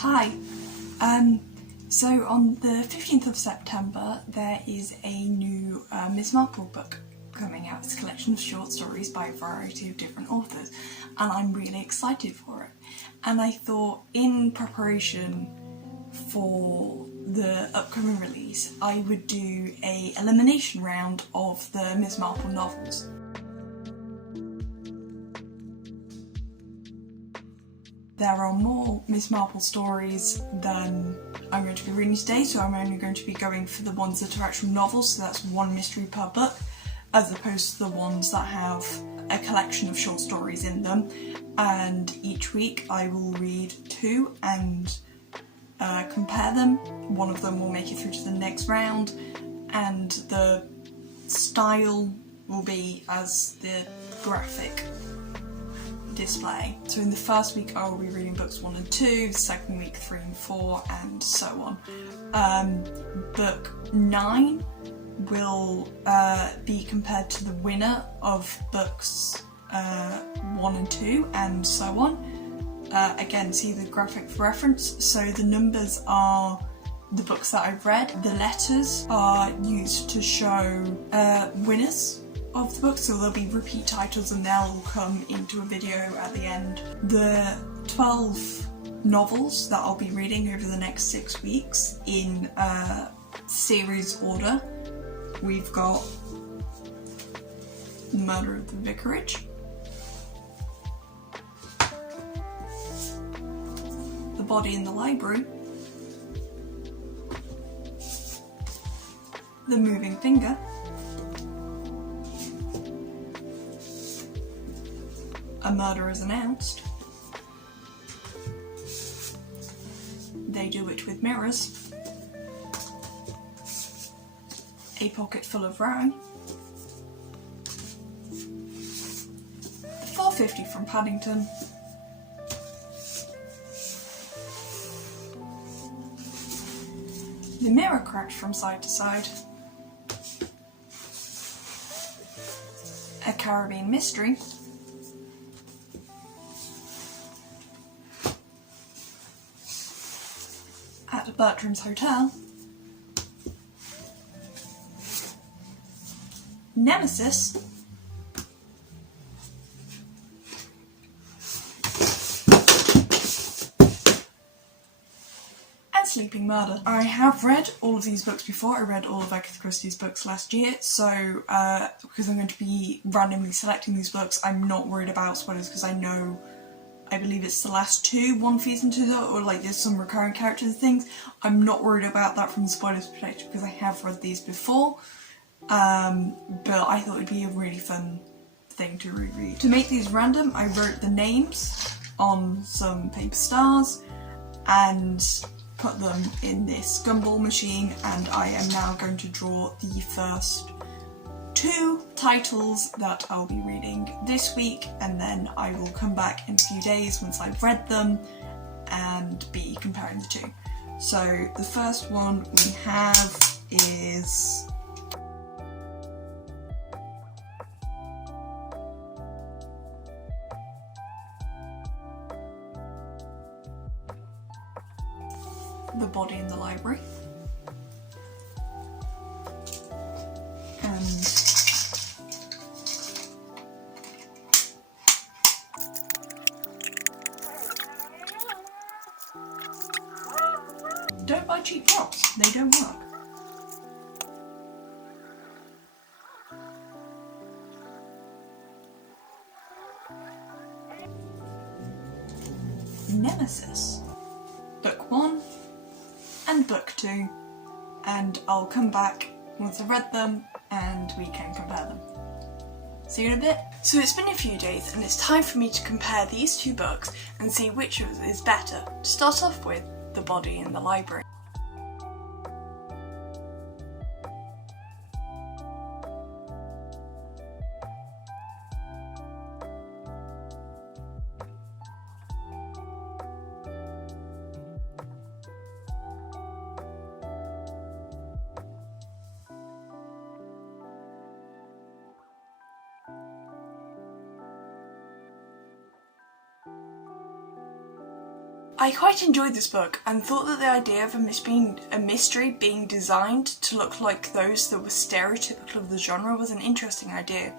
Hi. So on the 15th of September there is a new Miss Marple book coming out. It's a collection of short stories by a variety of different authors and I'm really excited for it. And I thought in preparation for the upcoming release I would do a elimination round of the Miss Marple novels. There are more Miss Marple stories than I'm going to be reading today, so I'm only going to be going for the ones that are actual novels, so that's one mystery per book, as opposed to the ones that have a collection of short stories in them. And each week I will read two and compare them. One of them will make it through to the next round, and the style will be as the graphic display. So in the first week I will be reading books 1 and 2, the second week 3 and 4, and so on. Book 9 will be compared to the winner of books 1 and 2, and so on. Again, see the graphic for reference. So the numbers are the books that I've read. The letters are used to show winners of the book, so there'll be repeat titles and they'll come into a video at the end. The 12 novels that I'll be reading over the next 6 weeks in series order. We've got The Murder of the Vicarage, The Body in the Library, The Moving Finger, A Murder is Announced, They Do It With Mirrors, A Pocket Full of Rye, 450 from Paddington, The Mirror Cracked from Side to Side, A Caribbean Mystery, At Bertram's Hotel, Nemesis, and Sleeping Murder. I have read all of these books before. I read all of Agatha Christie's books last year, so because I'm going to be randomly selecting these books, I'm not worried about spoilers because I believe it's the last two, one feeds into the other, or like there's some recurring characters and things. I'm not worried about that from the spoilers perspective because I have read these before, but I thought it'd be a really fun thing to reread. To make these random, I wrote the names on some paper stars and put them in this gumball machine, and I am now going to draw the first 2 titles that I'll be reading this week, and then I will come back in a few days once I've read them and be comparing the 2. So the first one we have is The Body in the Library, and don't buy cheap props, they don't work. Nemesis, book 1 and book 2, and I'll come back once I've read them and we can compare them. See you in a bit. So it's been a few days and it's time for me to compare these 2 books and see which is better. To start off with, The Body in the Library. I quite enjoyed this book and thought that the idea of a mystery being designed to look like those that were stereotypical of the genre was an interesting idea.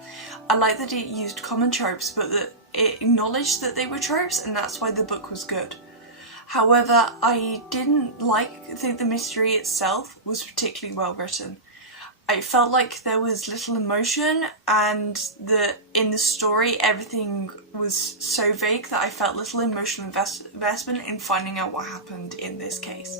I like that it used common tropes, but that it acknowledged that they were tropes, and that's why the book was good. However, I didn't think the mystery itself was particularly well written. I felt like there was little emotion, and that in the story everything was so vague that I felt little emotional investment in finding out what happened in this case.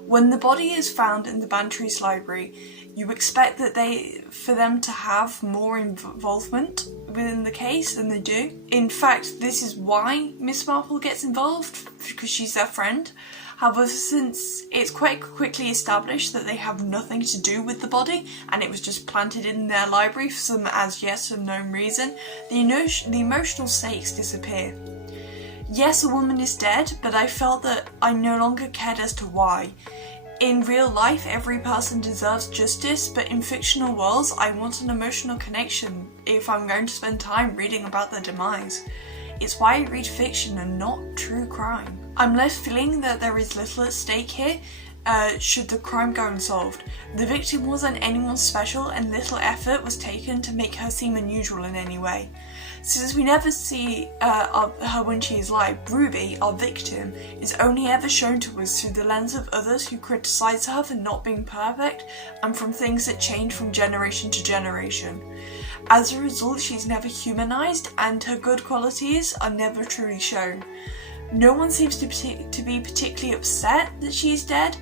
When the body is found in the Bantry's library, you expect that for them to have more involvement within the case than they do. In fact, this is why Miss Marple gets involved, because she's their friend. However, since it's quite quickly established that they have nothing to do with the body and it was just planted in their library for some as yet unknown reason, the emotional stakes disappear. Yes, a woman is dead, but I felt that I no longer cared as to why. In real life, every person deserves justice, but in fictional worlds, I want an emotional connection if I'm going to spend time reading about their demise. It's why I read fiction and not true crime. I'm left feeling that there is little at stake here should the crime go unsolved. The victim wasn't anyone special and little effort was taken to make her seem unusual in any way. Since we never see her when she is alive, Ruby, our victim, is only ever shown to us through the lens of others who criticise her for not being perfect and from things that change from generation to generation. As a result, she's never humanised and her good qualities are never truly shown. No one seems to be particularly upset that she's dead.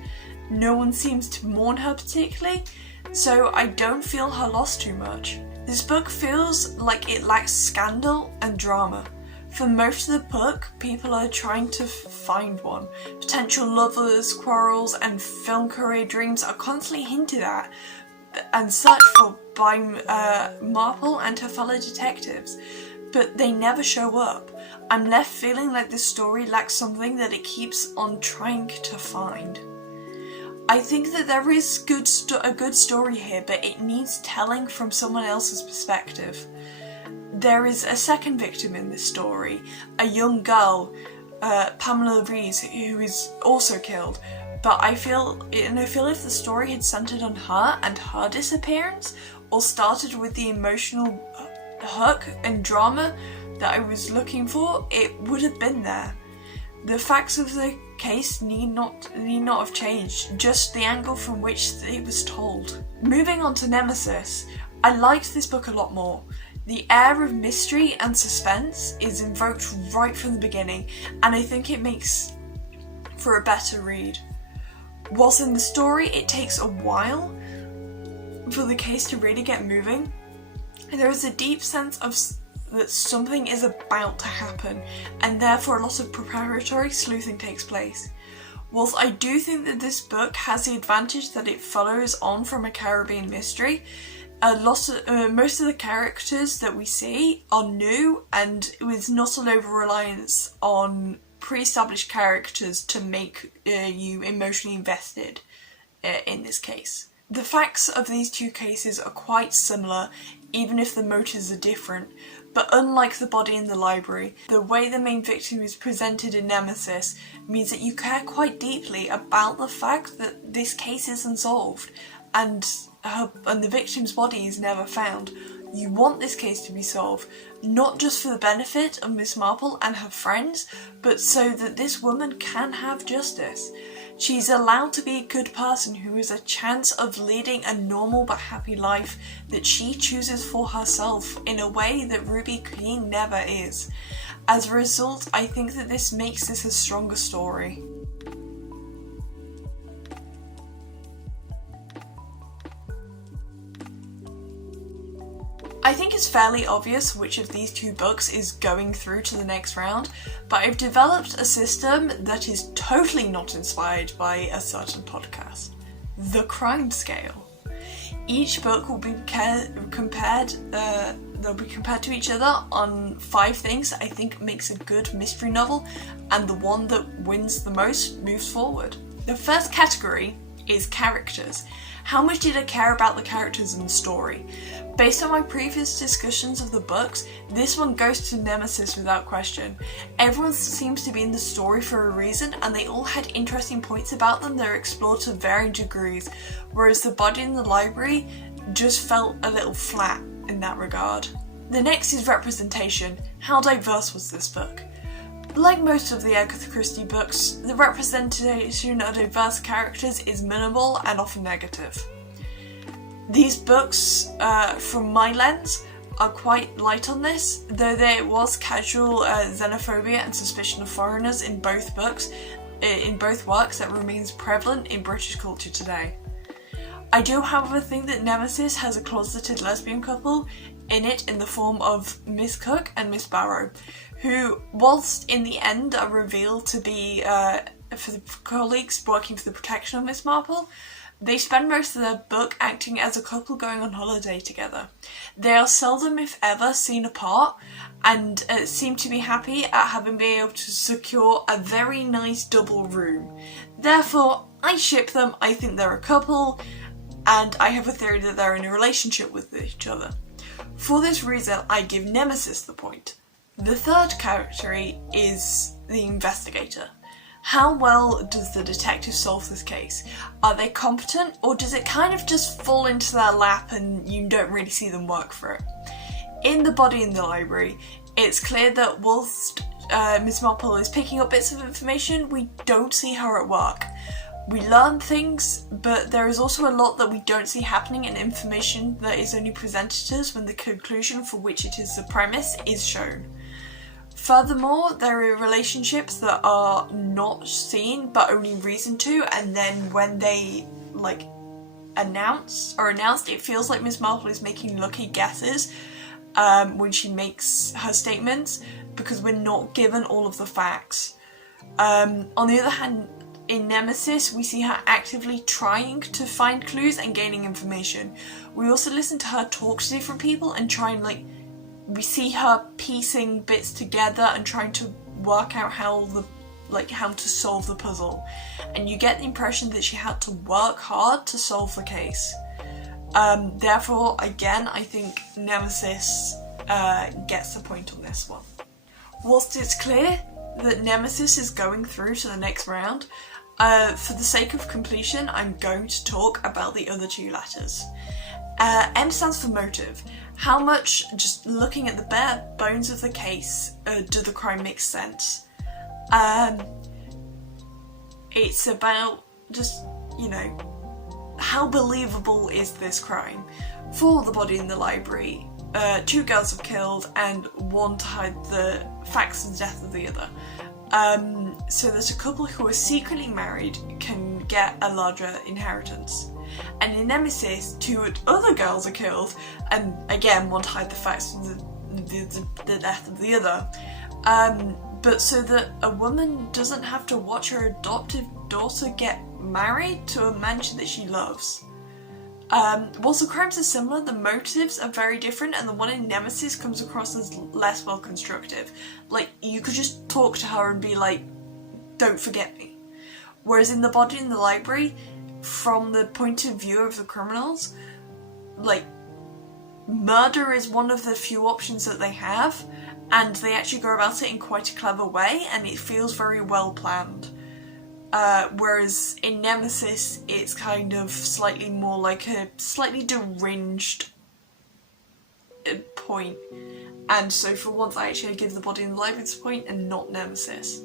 No one seems to mourn her particularly, so I don't feel her loss too much. This book feels like it lacks scandal and drama. For most of the book, people are trying to find one. Potential lovers, quarrels, and film career dreams are constantly hinted at and searched for by Marple and her fellow detectives, but they never show up. I'm left feeling like this story lacks something that it keeps on trying to find. I think that there is a good story here, but it needs telling from someone else's perspective. There is a second victim in this story, a young girl, Pamela Rees, who is also killed. But I feel if the story had centred on her and her disappearance, or started with the emotional hook and drama that I was looking for, it would have been there. The facts of the case need not have changed, just the angle from which it was told. Moving on to Nemesis, I liked this book a lot more. The air of mystery and suspense is invoked right from the beginning, and I think it makes for a better read. Whilst in the story it takes a while for the case to really get moving, there is a deep sense of that something is about to happen, and therefore a lot of preparatory sleuthing takes place. Whilst I do think that this book has the advantage that it follows on from a Caribbean mystery, most of the characters that we see are new, and with not an over-reliance on pre-established characters to make you emotionally invested in this case. The facts of these two cases are quite similar, even if the motives are different, but unlike the body in the library, the way the main victim is presented in Nemesis means that you care quite deeply about the fact that this case is unsolved and the victim's body is never found. You want this case to be solved, not just for the benefit of Miss Marple and her friends, but so that this woman can have justice. She's allowed to be a good person who has a chance of leading a normal but happy life that she chooses for herself in a way that Ruby Queen never is. As a result, I think that this makes this a stronger story. I think it's fairly obvious which of these two books is going through to the next round, but I've developed a system that is totally not inspired by a certain podcast. The crime scale. Each book will be compared to each other on 5 things I think makes a good mystery novel, and the one that wins the most moves forward. The first category is characters. How much did I care about the characters in the story? Based on my previous discussions of the books, this one goes to Nemesis without question. Everyone seems to be in the story for a reason, and they all had interesting points about them that are explored to varying degrees, whereas the body in the library just felt a little flat in that regard. The next is representation. How diverse was this book? Like most of the Agatha Christie books, the representation of diverse characters is minimal and often negative. These books, from my lens, are quite light on this, though there was casual xenophobia and suspicion of foreigners in both works that remains prevalent in British culture today. I do, however, think that Nemesis has a closeted lesbian couple in it in the form of Miss Cook and Miss Barrow, who, whilst in the end are revealed to be for the colleagues working for the protection of Miss Marple, they spend most of their book acting as a couple going on holiday together. They are seldom, if ever, seen apart, and seem to be happy at having been able to secure a very nice double room. Therefore, I ship them, I think they're a couple, and I have a theory that they're in a relationship with each other. For this reason, I give Nemesis the point. The third character is the investigator. How well does the detective solve this case? Are they competent, or does it kind of just fall into their lap and you don't really see them work for it? In The Body in the Library, it's clear that whilst Miss Marple is picking up bits of information, we don't see her at work. We learn things, but there is also a lot that we don't see happening, and information that is only presented to us when the conclusion for which it is the premise is shown. Furthermore, there are relationships that are not seen but only reasoned to, and then when they announced, it feels like Miss Marple is making lucky guesses when she makes her statements, because we're not given all of the facts. On the other hand, in Nemesis, we see her actively trying to find clues and gaining information. We also listen to her talk to different people and try and we see her piecing bits together and trying to work out how to solve the puzzle. And you get the impression that she had to work hard to solve the case. Therefore, again, I think Nemesis gets the point on this one. Whilst it's clear that Nemesis is going through to the next round, for the sake of completion, I'm going to talk about the other two letters. M stands for motive. How much, just looking at the bare bones of the case, do the crime make sense? It's about just, how believable is this crime? For The Body in the Library, 2 girls are killed and one to hide the facts of the death of the other. So that a couple who are secretly married can get a larger inheritance. And in Nemesis, 2 other girls are killed, and again, one to hide the facts of the death of the other. But so that a woman doesn't have to watch her adoptive daughter get married to a man that she loves. Whilst the crimes are similar, the motives are very different, and the one in Nemesis comes across as less well constructive. You could just talk to her and be like, don't forget me. Whereas in The Body in the Library, from the point of view of the criminals, murder is one of the few options that they have, and they actually go about it in quite a clever way, and it feels very well planned. Whereas in Nemesis, it's kind of slightly more like a slightly deranged point. And so for once, I actually give The Body in the Library this point and not Nemesis.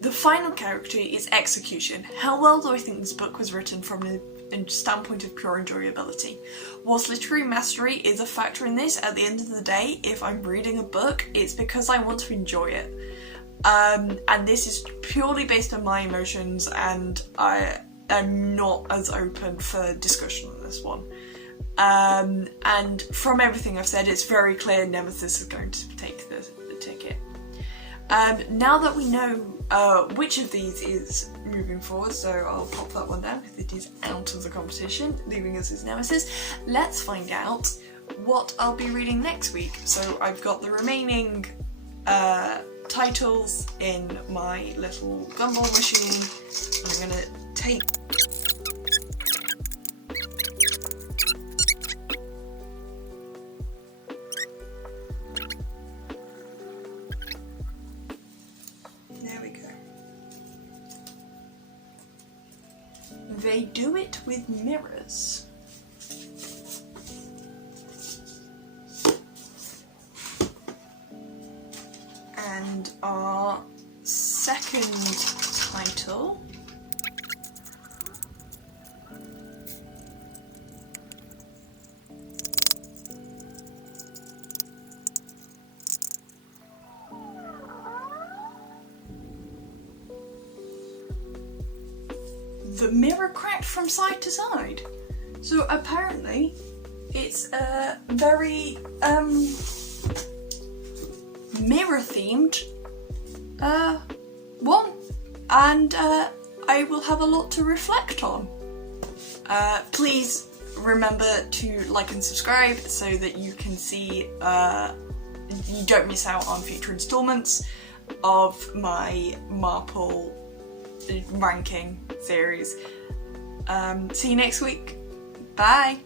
The final character is execution. How well do I think this book was written from a standpoint of pure enjoyability? Whilst literary mastery is a factor in this, at the end of the day, if I'm reading a book, it's because I want to enjoy it. And this is purely based on my emotions, and I am not as open for discussion on this one. And from everything I've said, it's very clear Nemesis is going to take the ticket. Now that we know which of these is moving forward, so I'll pop that one down because it is out of the competition, leaving us as Nemesis. Let's find out what I'll be reading next week. So I've got the remaining titles in my little gumball machine. I'm going to take they do it with mirrors. And our second title The mirror cracked from side to side. So apparently it's a very mirror themed one, and I will have a lot to reflect on. Please remember to like and subscribe so that you can see you don't miss out on future installments of my Marple ranking series. See you next week. Bye!